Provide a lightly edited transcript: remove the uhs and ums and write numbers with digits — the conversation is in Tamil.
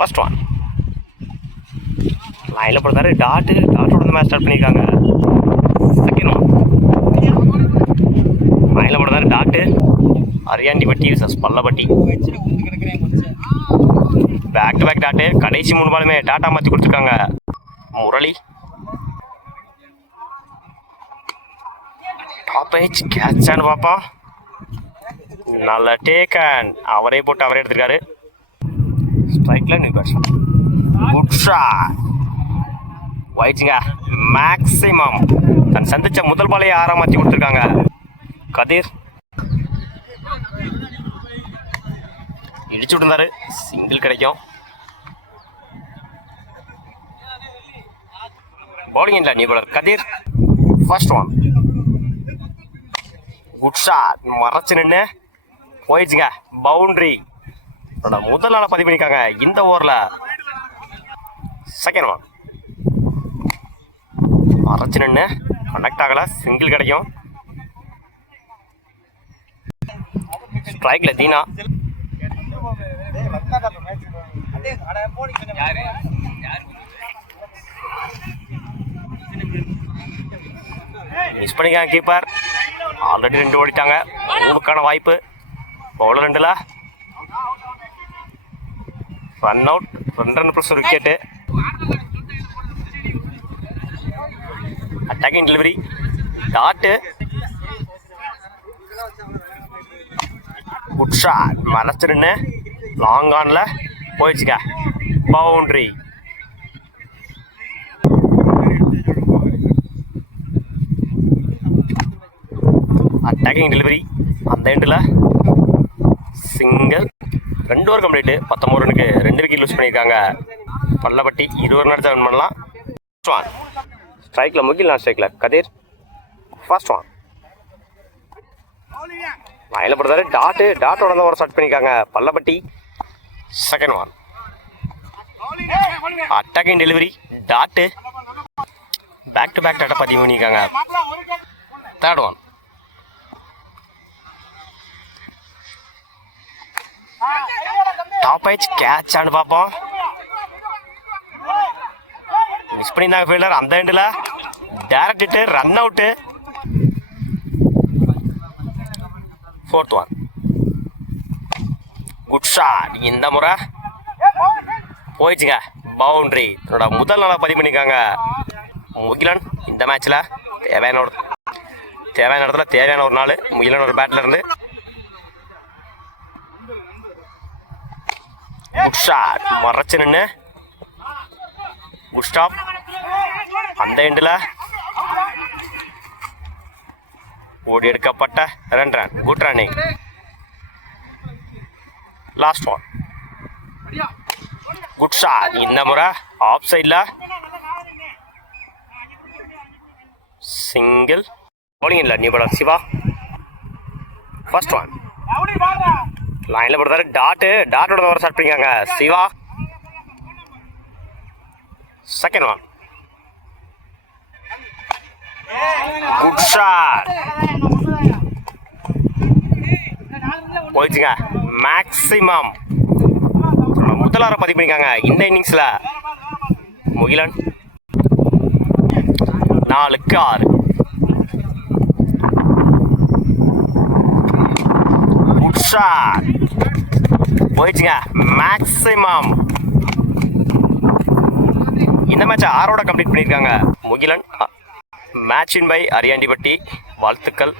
ஃபர்ஸ்ட் ஒன் லைனில் போடுறாரு. டாட்டோட இந்த மேட்ச் ஸ்டார்ட் பண்ணியிருக்காங்க. செகண்ட் ஒன் லைனில் போடுறாரு. Ariyandipatti versus Pallapatti. Back to back dot. கடைசி 3 பாலுமே டாட்டா மாற்றி கொடுத்துருக்காங்க. முரளி டாப் ஏஜ் கேட்சான்னு பார்ப்போம். நல்ல டேக்கன். அவரே போட்டு அவரே எடுத்துருக்காரு. ஸ்ட்ரைக்கில் நியூ பேட்ஸ்மேன். Good shot. ஒயிட்ஸுங்க மேக்ஸிமம். தன் சந்திச்ச முதல் பாலையை 6 மாற்றி கொடுத்துருக்காங்க. கதிர் இடிச்சு விட்டுருந்தாரு. சிங்கிள் கிடைக்கும். பவுலிங் இல்லை new bowler Kathir. First one good shot. மறைச்சு நின்று போயிடுச்சுங்க. பவுண்ட்ரி. முதல் நாளை பதிவு பண்ணியிருக்காங்க இந்த ஓவரில். செகண்ட் ஒன் மறைச்சு நின்று கனெக்ட் ஆகலை. சிங்கிள் கிடைக்கும். ஸ்ட்ரைக்கில் தீனா. மிஸ் பண்ணிக்காங்க கீப்பர். ஆல்ரெடி 2 ஓடிட்டாங்க. 3க்கான வாய்ப்பு. பவுலர் 2ல் ரன் அவுட். 2 ரன் ப்ளஸ் ஒரு wicket. Attacking delivery. Dot. Good shot. மறைச்சிருன்னு லாங் ஆனில் போயிடுச்சுங்க. பவுண்ட்ரி. Attacking delivery. அந்த எண்டில் சிங்கிள். 2 over complete. 19 ரனுக்கு 2 விக்கெட் லூஸ் பண்ணியிருக்காங்க பல்லப்பட்டி. 20 ரன் அடிச்சா வின் பண்ணலாம். ஃபர்ஸ்ட் ஒன் ஸ்ட்ரைக்கில் முகில். நான் ஸ்ட்ரைக்கில் கதிர். ஃபர்ஸ்ட் ஒன் லைனில் போடுறாரு. டாட்டோட தான் ஓவர் ஸ்டார்ட் பண்ணியிருக்காங்க Pallapatti. Second one attacking delivery. Dot. Back to back டாட்டா பதிவு பண்ணியிருக்காங்க. தேர்ட் ஒன் டாப் ஏஜ் கேட்சான்னு பார்ப்போம். மிஸ் பண்ணியிருந்தாங்க ஃபீல்டர். அந்த எண்டில் direct hit. Run out. Fourth one good shot. இந்த முறை போயிடுச்சுங்க. பவுண்ட்ரி. என்னோட முதல் நாளாக பதிவு பண்ணியிருக்காங்க முகிலன். இந்த மேட்ச்சில் தேவையான இடத்துல தேவையான ஒரு நாள் முகிலன் ஒரு பேட்டில் இருந்து. Good shot. மறைச்சு நின்று குட் ஸ்டாப். அந்த எண்டில் ஓடி எடுக்கப்பட்ட 2 run. Good running. Last one good shot. இந்த முறை ஆஃப் சைடில் சிங்கிள். பவுலிங் இல்லை new bowler Siva. First one லைனில் போடுறாரு. டாட்டோட ஓவர் ஸ்டார்ட் பண்ணியிருக்காங்க Siva. Second one good shot. போயிடுச்சுங்க. மேக்ஸிமம். முதல் ஓவரை பதிவு பண்ணியிருக்காங்க இந்த இன்னிங்ஸில் முகிலன். 4க்கு 6. Good shot. போயிடுச்சுங்க. மேக்ஸிமம். இந்த மேட்சை 6ஓட கம்ப்ளீட் பண்ணியிருக்காங்க Mugilan. Match win by Ariyandipatti. வாழ்த்துக்கள்.